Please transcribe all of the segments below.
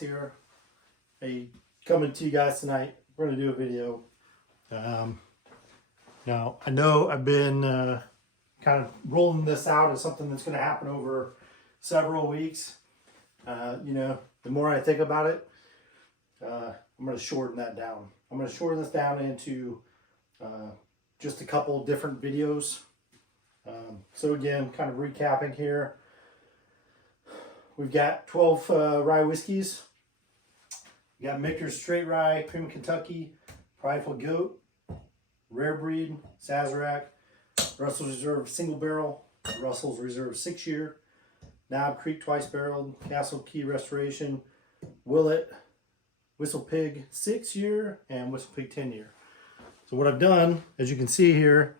here. Hey, coming to you guys tonight. We're going to do a video. Now, I know I've been kind of rolling this out as something that's going to happen over several weeks. You know, the more I think about it, I'm going to shorten that down. I'm going to shorten this down into just a couple different videos. So again, kind of recapping here. We've got 12 rye whiskeys. We got Michter's Straight Rye, Cream Kentucky, Prideful Goat, Rare Breed, Sazerac, Russels Reserve Single Barrel, Russels Reserve 6-year, Knob Creek Twice Barreled, Castle Key Restoration, Willet, WhistlePig 6-year, and WhistlePig 10-year. So what I've done, as you can see here,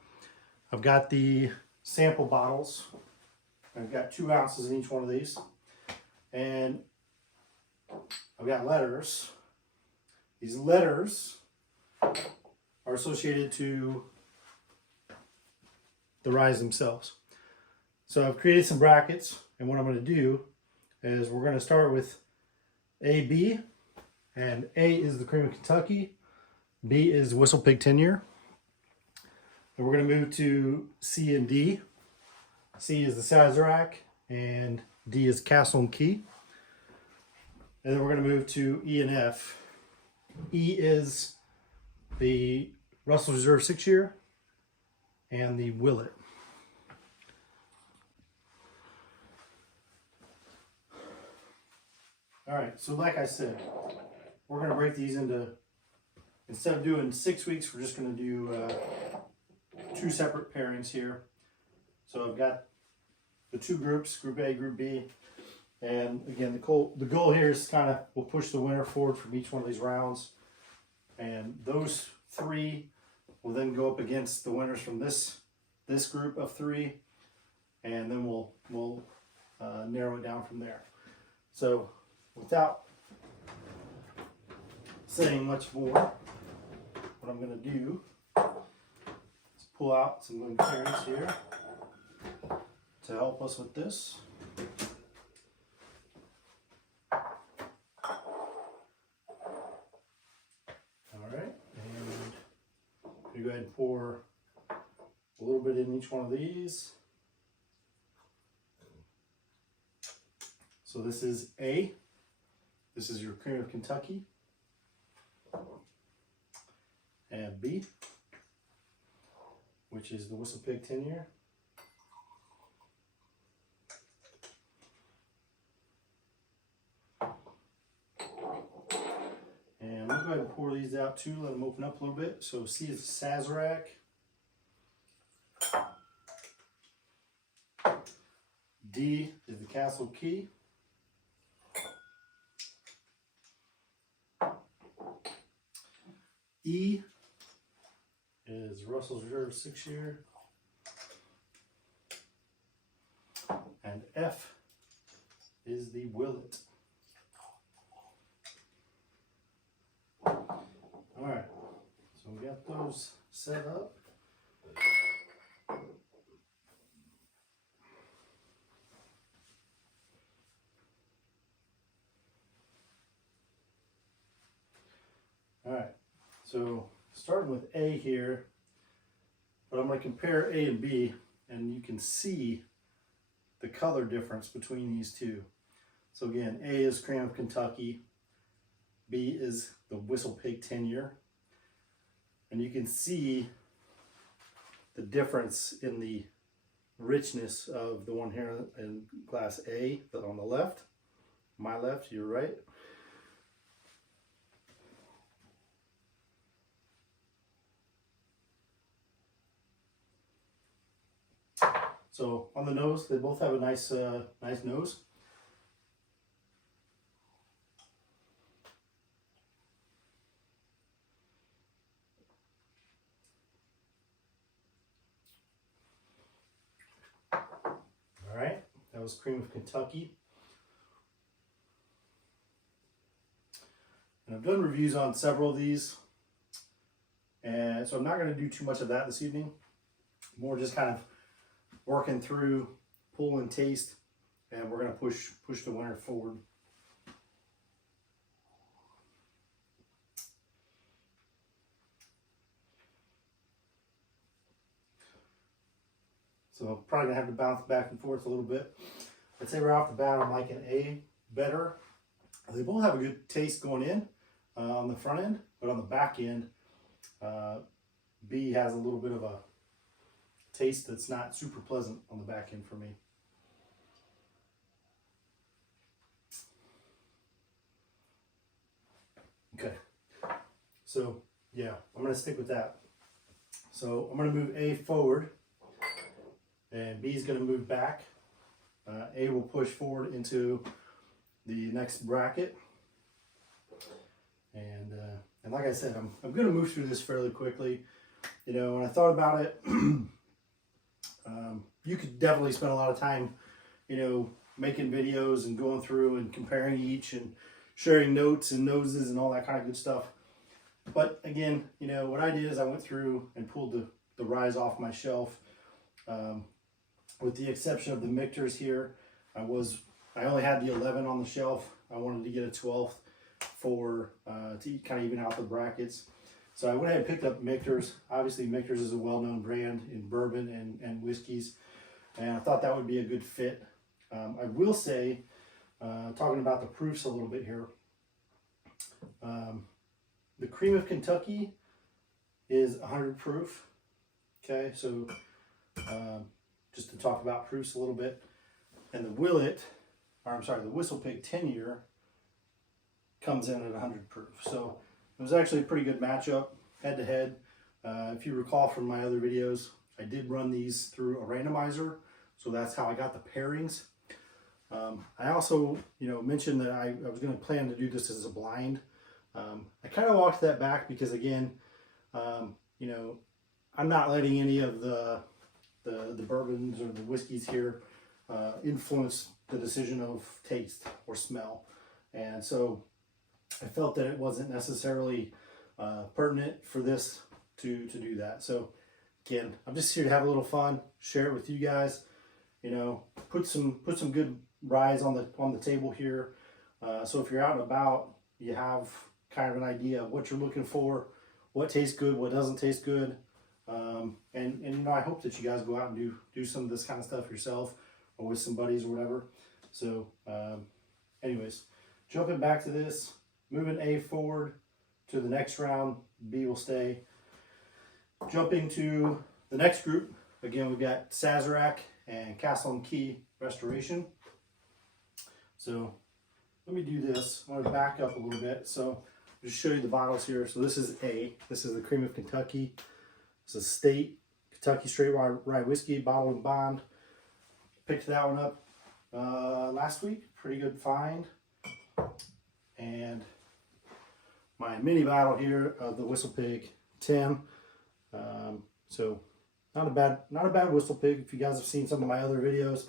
I've got the sample bottles. I've got 2 ounces in each one of these. And I've got letters. These letters are associated to the ryes themselves. So I've created some brackets, and what I'm going to do is we're going to start with A, B, and A is the Cream of Kentucky, B is WhistlePig 10-year, and we're going to move to C and D. C is the Sazerac, and D is Castle and Key. And then we're going to move to E and F. E is the Russell Reserve 6-year and the Willet. All right, so like I said, we're going to break these into, instead of doing 6 weeks, we're just going to do 2 separate pairings here. So I've got the 2 groups, Group A, Group B. And again, the goal here is kind of, we'll push the winner forward from each one of these rounds. And those 3 will then go up against the winners from this group of 3. And then we'll narrow it down from there. So without saying much more, what I'm going to do is pull out some little pairings here to help us with this. Go ahead and pour a little bit in each one of these. So this is A. This is your Cream of Kentucky. And B, which is the WhistlePig 10-year. And we'll go ahead and pour these out too, let them open up a little bit. So C is the Sazerac. D is the Castle Key. E is Russell's Reserve 6-year. And F is the Willet. All right, so we got those set up. All right, so starting with A here, but I'm going to compare A and B, and you can see the color difference between these 2. So again, A is Cream of Kentucky, B is the WhistlePig 10-year, and you can see the difference in the richness of the one here in glass A, but on the left, my left, your right. So on the nose, they both have a nice, nice nose. That was Cream of Kentucky. And I've done reviews on several of these. And so I'm not going to do too much of that this evening. More just kind of working through pull and taste. And we're going to push the winner forward. So I'm probably gonna have to bounce back and forth a little bit. I'd say right off the bat, I'm liking A better. They both have a good taste going in on the front end, but on the back end, B has a little bit of a taste that's not super pleasant on the back end for me. Okay, so yeah, I'm gonna stick with that. So I'm gonna move A forward, and B is gonna move back. A will push forward into the next bracket, and like I said, I'm gonna move through this fairly quickly. You know, when I thought about it, you could definitely spend a lot of time, you know, making videos and going through and comparing each and sharing notes and noses and all that kind of good stuff. But again, you know, what I did is I went through and pulled the ryes off my shelf. With the exception of the Michters here, I only had the 11 on the shelf. I wanted to get a 12th for to kind of even out the brackets. So I went ahead and picked up Michters. Obviously, Michters is a well-known brand in bourbon and whiskeys, and I thought that would be a good fit. I will say, talking about the proofs a little bit here, the Cream of Kentucky is 100 proof. Okay, so just to talk about proofs a little bit, and the Willet, or I'm sorry, the WhistlePig 10-year comes in at 100 proof. So it was actually a pretty good matchup, head to head. If you recall from my other videos, I did run these through a randomizer, so that's how I got the pairings. I also, you know, mentioned that I was going to plan to do this as a blind. I kind of walked that back because, again, you know, I'm not letting any of the bourbons or the whiskeys here influence the decision of taste or smell, and so I felt that it wasn't necessarily pertinent for this to do that. So again, I'm just here to have a little fun, share it with you guys. You know, put some good ryes on the table here. So if you're out and about, you have kind of an idea of what you're looking for, what tastes good, what doesn't taste good. And you know, I hope that you guys go out and do some of this kind of stuff yourself or with some buddies or whatever. So anyways, jumping back to this, moving A forward to the next round, B will stay. Jumping to the next group, again, we've got Sazerac and Castle and Key Restoration. So let me do this. I'm going to back up a little bit. So I'll just show you the bottles here. So this is A. This is the Cream of Kentucky. It's a State Kentucky Straight Rye Whiskey, bottled and bond. Picked that one up last week. Pretty good find. And my mini bottle here of the WhistlePig 10. So not a bad WhistlePig. If you guys have seen some of my other videos,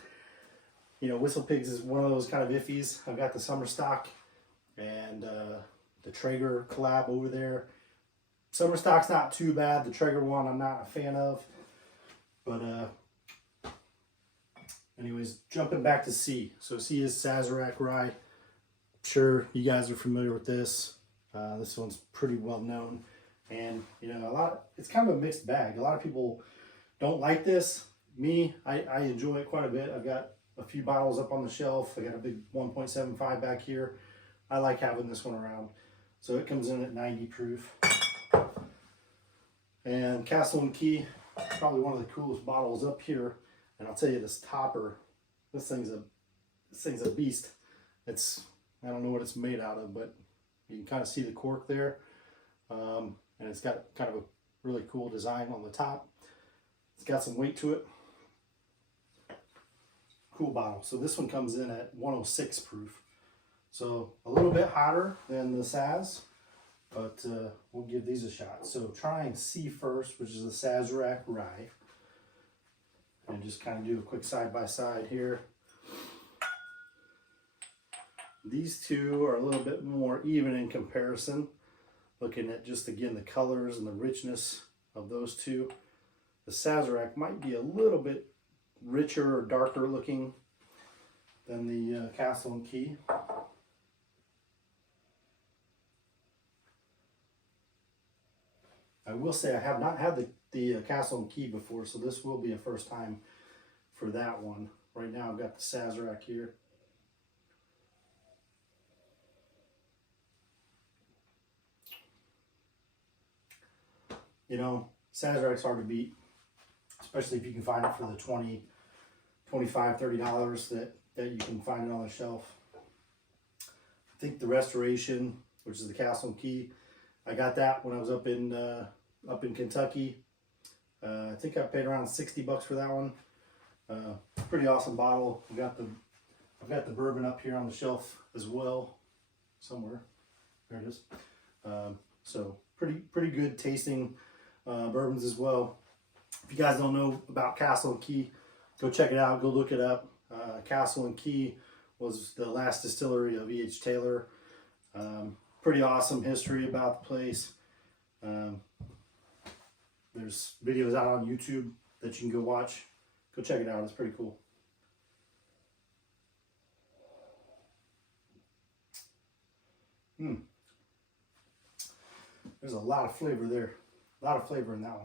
you know, WhistlePigs is one of those kind of iffies. I've got the summer stock and the Traeger collab over there. Summer stock's not too bad. The Traeger one I'm not a fan of. But anyways, jumping back to C. So C is Sazerac Rye. I'm sure you guys are familiar with this. This one's pretty well known. And you know, it's kind of a mixed bag. A lot of people don't like this. Me, I enjoy it quite a bit. I've got a few bottles up on the shelf. I got a big 1.75 back here. I like having this one around. So it comes in at 90 proof. And Castle and Key, probably one of the coolest bottles up here. And I'll tell you, this topper, this thing's a beast. I don't know what it's made out of, but you can kind of see the cork there. And it's got kind of a really cool design on the top. It's got some weight to it. Cool bottle. So this one comes in at 106 proof. So a little bit hotter than the Saz, but we'll give these a shot. So trying C first, which is the Sazerac Rye. And just kind of do a quick side by side here. These two are a little bit more even in comparison. Looking at just, again, the colors and the richness of those two. The Sazerac might be a little bit richer or darker looking than the Castle and Key. I will say I have not had the Castle and Key before, so this will be a first time for that one. Right now I've got the Sazerac here. You know, Sazerac's hard to beat, especially if you can find it for the $20, $25, $30 that you can find it on the shelf. I think the Restoration, which is the Castle and Key, I got that when I was up in Kentucky. I think I paid around $60 for that one. Pretty awesome bottle. I've got the bourbon up here on the shelf as well, somewhere. There it is. So pretty good tasting bourbons as well. If you guys don't know about Castle and Key, go check it out. Go look it up. Castle and Key was the last distillery of E.H. Taylor. Pretty awesome history about the place. There's videos out on YouTube that you can go watch. Go check it out. It's pretty cool. There's a lot of flavor there. A lot of flavor in that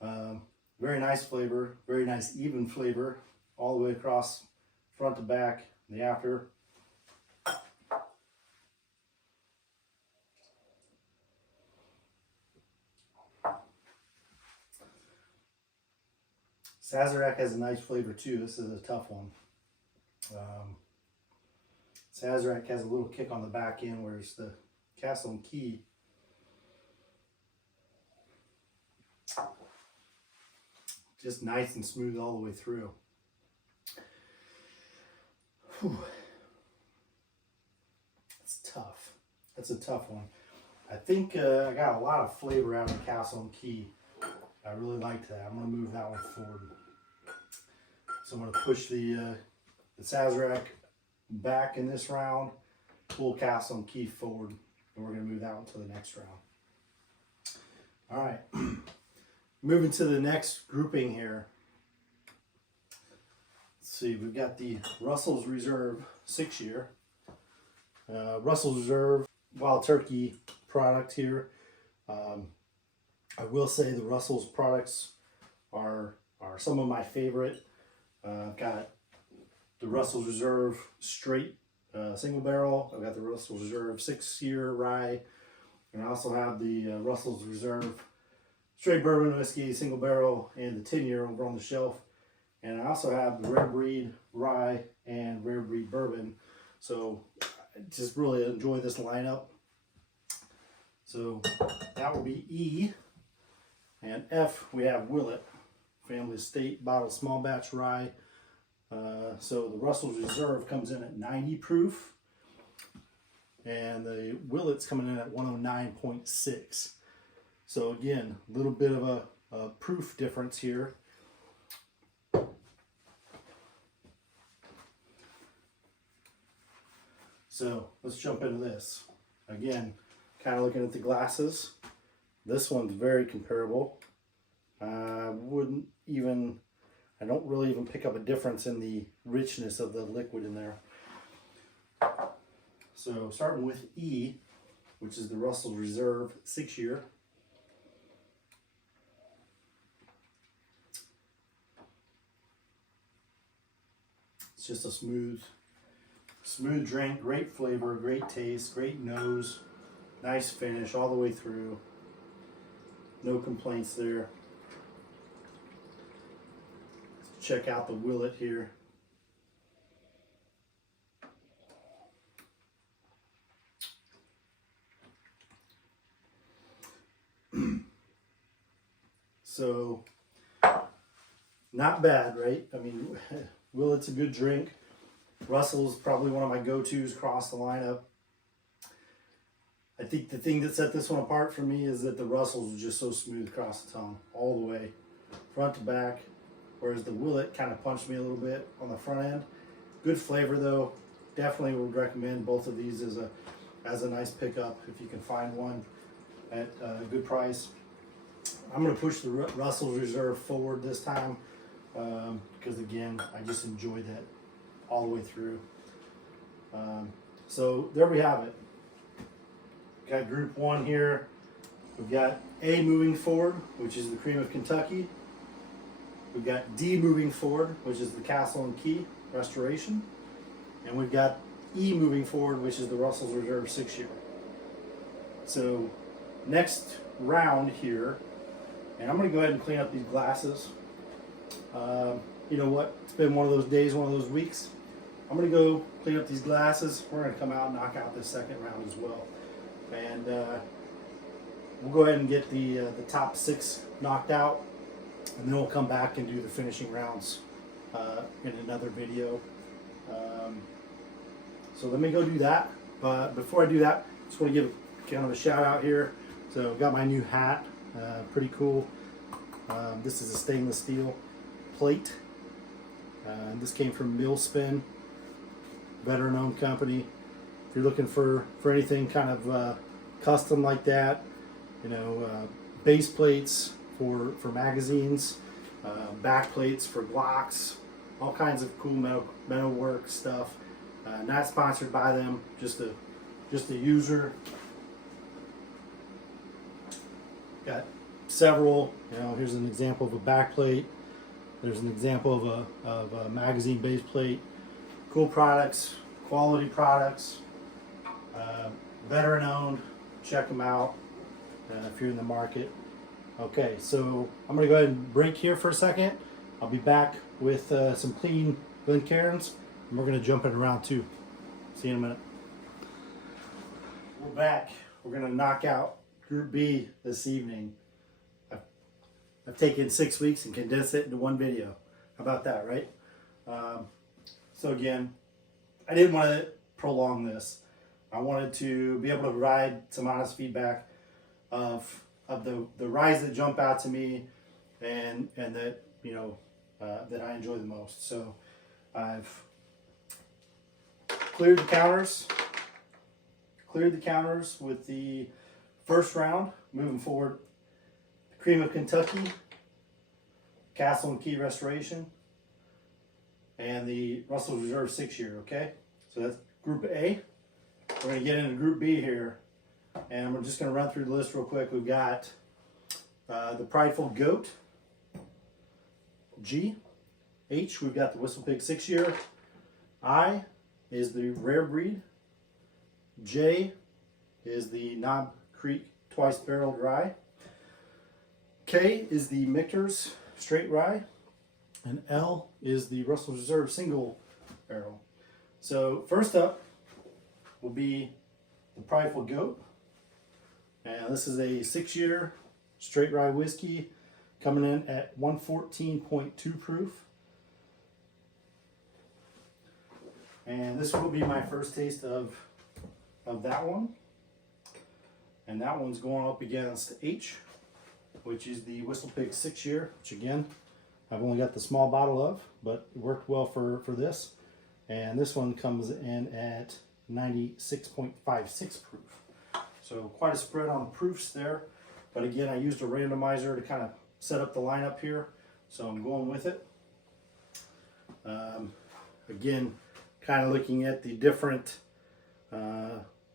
one. Very nice flavor. Very nice even flavor all the way across front to back, the after. Sazerac has a nice flavor too. This is a tough one. Sazerac has a little kick on the back end, whereas the Castle and Key just nice and smooth all the way through. Whew. It's tough. That's a tough one. I think I got a lot of flavor out of Castle and Key. I really liked that. I'm going to move that one forward. So I'm going to push the Sazerac back in this round, pull Castle and Key forward, and we're going to move that one to the next round. All right. Moving to the next grouping here. Let's see, we've got the Russels Reserve 6-year. Russels Reserve Wild Turkey product here. I will say the Russels products are some of my favorite. I've got the Russels Reserve straight single barrel. I've got the Russels Reserve 6-year rye. And I also have the Russels Reserve straight bourbon whiskey single barrel and the 10-year over on the shelf. And I also have the rare breed rye and rare breed bourbon. So I just really enjoy this lineup. So that will be E. And F, we have Willet, Family Estate Bottled Small Batch Rye. So the Russels Reserve comes in at 90 proof. And the Willet's coming in at 109.6. So again, a little bit of a proof difference here. So let's jump into this. Again, kind of looking at the glasses. This one's very comparable. I don't really even pick up a difference in the richness of the liquid in there. So starting with E, which is the Russel Reserve 6-year. It's just a smooth drink, great flavor, great taste, great nose, nice finish all the way through. No complaints there. Let's check out the Willet here. So, not bad, right? I mean, Willet's a good drink. Russell's probably one of my go-tos across the lineup. I think the thing that set this one apart for me is that the Russell's was just so smooth across the tongue, all the way, front to back, whereas the Willet kind of punched me a little bit on the front end. Good flavor though. Definitely would recommend both of these as a nice pickup if you can find one at a good price. I'm going to push the Russels Reserve forward this time because again, I just enjoyed that all the way through. So there we have it. Got group 1 here. We've got A moving forward, which is the Cream of Kentucky. We've got D moving forward, which is the Castle and Key Restoration. And we've got E moving forward, which is the Russels Reserve 6-year. So next round here, and I'm going to go ahead and clean up these glasses. You know what? It's been one of those days, one of those weeks. I'm going to go clean up these glasses. We're going to come out and knock out this second round as well. And we'll go ahead and get the top 6 knocked out. And then we'll come back and do the finishing rounds in another video. So let me go do that. But before I do that, I just want to give kind of a shout out here. So I've got my new hat. Pretty cool. This is a stainless steel plate. And this came from Millspin, veteran-owned company. If you're looking for anything kind of custom like that, you know, base plates for magazines, back plates for Glocks, all kinds of cool metal work stuff. Not sponsored by them, just a user. Got several. You know, here's an example of a back plate. There's an example of a magazine base plate. Cool products, quality products, veteran owned. Check them out if you're in the market. Okay, so I'm going to go ahead and break here for a second. I'll be back with some clean Glencairns, and we're going to jump into round 2. See you in a minute. We're back. We're going to knock out Group B this evening. I've taken 6 weeks and condensed it into one video. How about that, right? So again, I didn't want to prolong this. I wanted to be able to provide some honest feedback of the ryes that jump out to me and that, you know, that I enjoy the most. So I've cleared the counters with the first round. Moving forward, Cream of Kentucky, Castle and Key Restoration, and the Russels Reserve 6-year, okay? So that's Group A. We're going to get into Group B here, and we're just going to run through the list real quick. We've got the Prideful Goat, G. H, we've got the WhistlePig 6-year. I is the Rare Breed. J is the Knob Creek Twice Barreled Rye. K is the Michter's Straight Rye. And L is the Russels Reserve Single Barrel. So first up will be the Prideful Goat. And this is a 6-year straight rye whiskey coming in at 114.2 proof. And this will be my first taste of that one. And that one's going up against H, which is the WhistlePig 6-year, which again, I've only got the small bottle of, but it worked well for this. And this one comes in at 96.56 proof. So quite a spread on the proofs there. But again, I used a randomizer to kind of set up the lineup here. So I'm going with it. Again, kind of looking at the different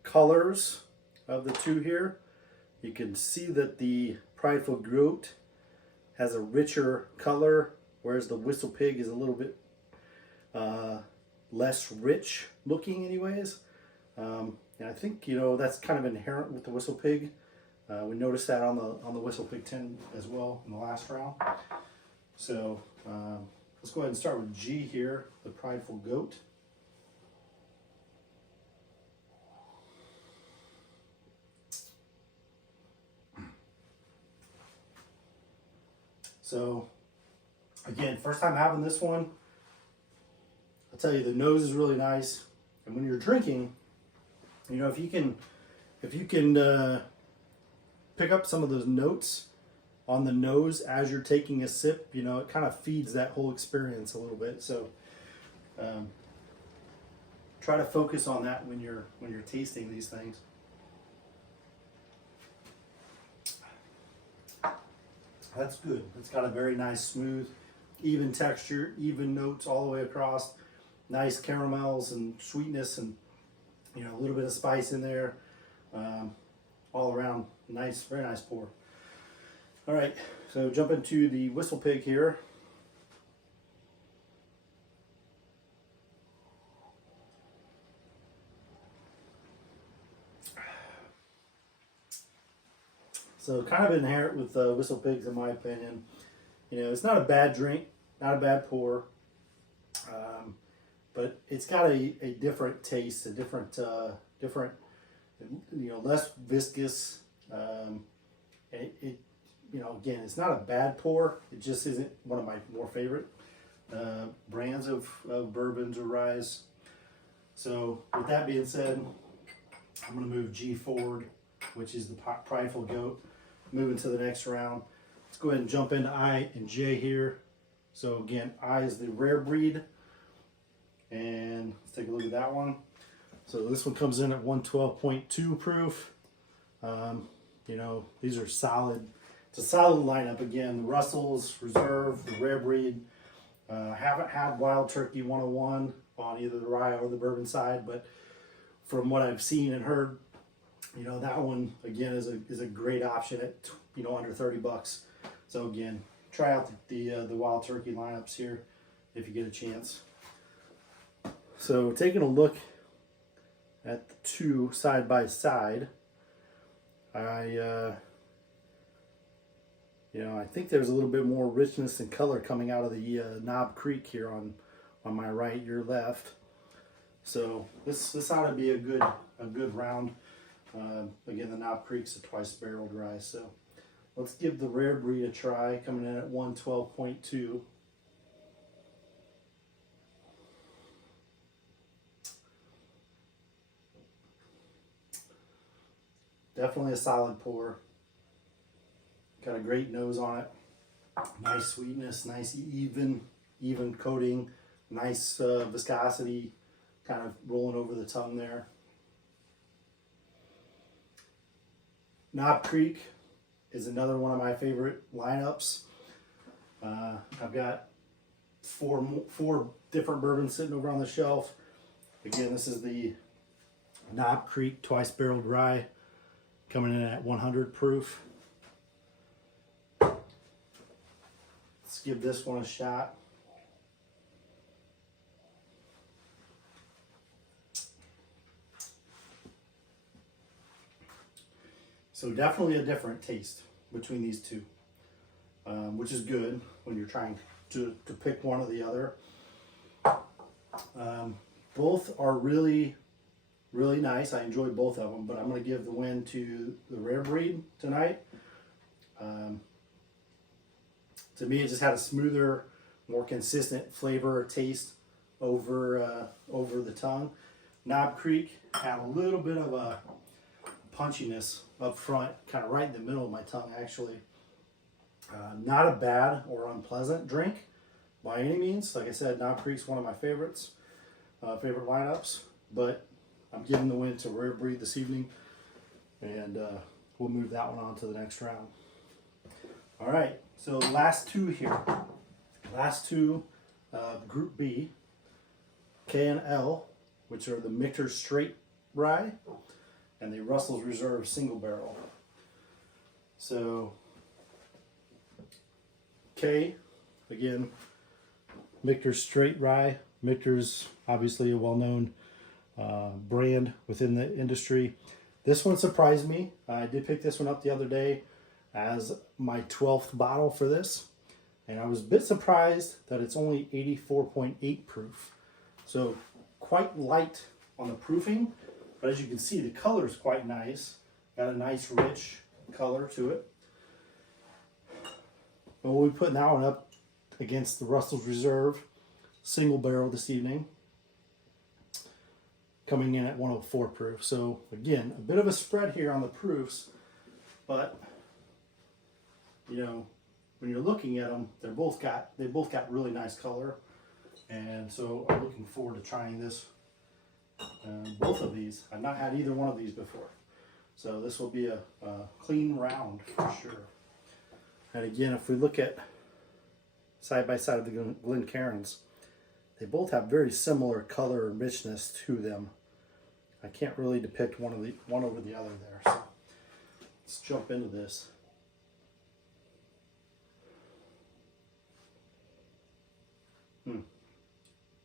colors of the two here. You can see that the Prideful Goat has a richer color, whereas the WhistlePig is a little bit less rich looking anyways. And I think, you know, that's kind of inherent with the WhistlePig. We noticed that on the WhistlePig 10 as well in the last round. So let's go ahead and start with G here, the Prideful Goat. So again, first time having this one. I'll tell you, the nose is really nice, and when you're drinking, you know, if you can pick up some of those notes on the nose as you're taking a sip, you know, it kind of feeds that whole experience a little bit. So try to focus on that when you're tasting these things. That's good. It's got a very nice, smooth, even texture, even notes all the way across. Nice caramels and sweetness, and you know, a little bit of spice in there. All around nice, very nice pour. All right, so jump into the WhistlePig here. So kind of inherent with WhistlePigs in my opinion. You know, it's not a bad drink, not a bad pour, but it's got a different taste, a different, you know, less viscous. It you know, again, it's not a bad pour. It just isn't one of my more favorite brands of bourbons or ryes. So with that being said, I'm going to move G forward, which is the Prideful goat. Moving to the next round. Let's go ahead and jump into I and J here. So again, I is the rare breed. And let's take a look at that one. So this one comes in at 112.2 proof. You know, these are solid. It's a solid lineup. Again, Russels, Reserve, the rare breed. Haven't had Wild Turkey 101 on either the rye or the bourbon side, but from what I've seen and heard, you know, that one again is a great option at, you know, under 30 bucks. So again, try out the Wild Turkey lineups here if you get a chance. So taking a look at the two side by side, you know, I think there's a little bit more richness and color coming out of the Knob Creek here on my right, your left. So this ought to be a good round. Again, the Knob Creek's a twice barreled rye. So let's give the rare breed a try, coming in at 112.2. Definitely a solid pour. Got a great nose on it. Nice sweetness, nice even coating, nice viscosity, kind of rolling over the tongue there. Knob Creek is another one of my favorite lineups. I've got four different bourbons sitting over on the shelf. Again, this is the Knob Creek twice barreled rye, coming in at 100 proof. Let's give this one a shot. So definitely a different taste between these two, which is good when you're trying to pick one or the other. Both are really nice. I enjoy both of them, but I'm going to give the win to the rare breed tonight. To me, it just had a smoother, more consistent flavor or taste over the tongue. Knob Creek had a little bit of a punchiness up front, kind of right in the middle of my tongue, actually. Not a bad or unpleasant drink by any means. Like I said, Knob Creek's one of my favorites, favorite lineups, but I'm giving the win to rare breed this evening, and we'll move that one on to the next round. All right, so the last two here. Last two, Group B, K and L, which are the Michter Straight Rye and the Russels Reserve Single Barrel. So, K, again, Michter Straight Rye. Michter's obviously a well-known brand within the industry. This one surprised me. I did pick this one up the other day as my 12th bottle for this, and I was a bit surprised that it's only 84.8 proof. So quite light on the proofing, but as you can see, the color is quite nice. Got a nice rich color to it. But we'll be putting that one up against the Russels Reserve Single Barrel this evening, coming in at 104 proof. So again, a bit of a spread here on the proofs, but you know, when you're looking at them, they both got really nice color, and so I'm looking forward to trying this. Both of these, I've not had either one of these before, so this will be a clean round for sure. And again, if we look at side by side of the Glencairns, they both have very similar color and richness to them. I can't really depict one over the other there. So let's jump into this.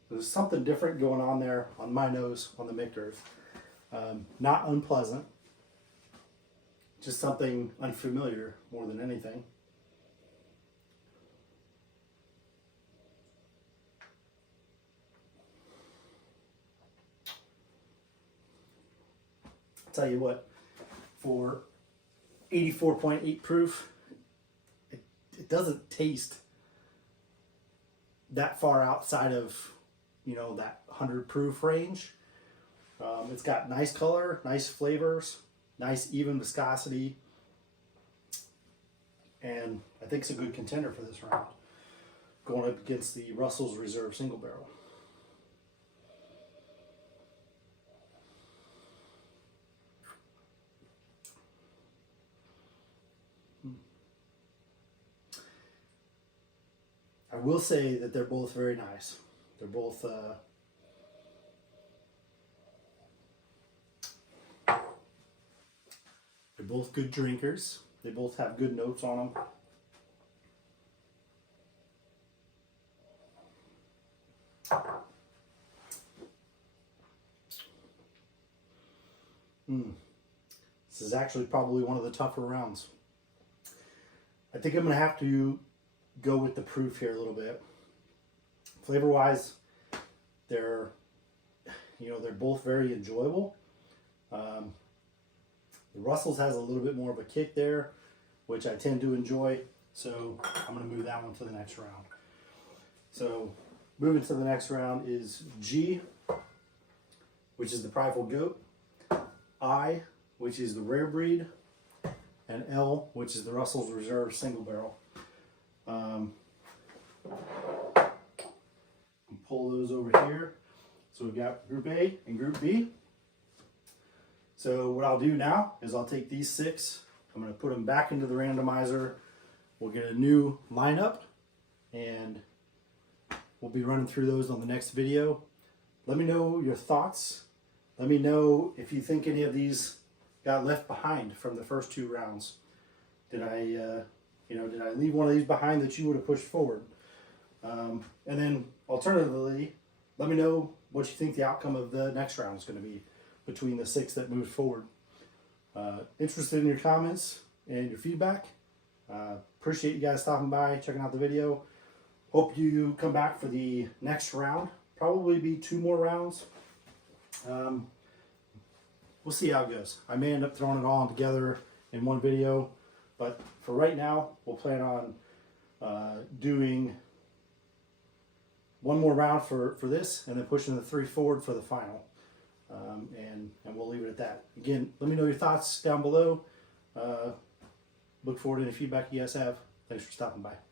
There's something different going on there on my nose on the Michters. Not unpleasant. just something unfamiliar more than anything. I'll tell you what, for 84.8 proof, it doesn't taste that far outside of, you know, that 100 proof range. It's got nice color, nice flavors, nice even viscosity, and I think it's a good contender for this round, going up against the Russell's Reserve Single Barrel. I will say that they're both very nice. They're both good drinkers. They both have good notes on them. This is actually probably one of the tougher rounds. I think I'm going to have to go with the proof here a little bit. Flavor wise, they're both very enjoyable. The Russell's has a little bit more of a kick there, which I tend to enjoy, so I'm going to move that one to the next round. So moving to the next round is G, which is the Prideful Goat, I, which is the Rare Breed, and L, which is the Russell's Reserve Single Barrel. Pull those over here. So we've got Group A and Group B. So what I'll do now is I'll take these 6, I'm going to put them back into the randomizer. We'll get a new lineup, and we'll be running through those on the next video. Let me know your thoughts. Let me know if you think any of these got left behind from the first 2 rounds. Did I leave one of these behind that you would have pushed forward? And then alternatively, let me know what you think the outcome of the next round is going to be between the 6 that moved forward. Interested in your comments and your feedback. Appreciate you guys stopping by, checking out the video. Hope you come back for the next round. Probably be 2 more rounds. We'll see how it goes. I may end up throwing it all together in one video, but for right now, we'll plan on doing 1 more round for this, and then pushing the 3 forward for the final. And we'll leave it at that. Again, let me know your thoughts down below. Look forward to any feedback you guys have. Thanks for stopping by.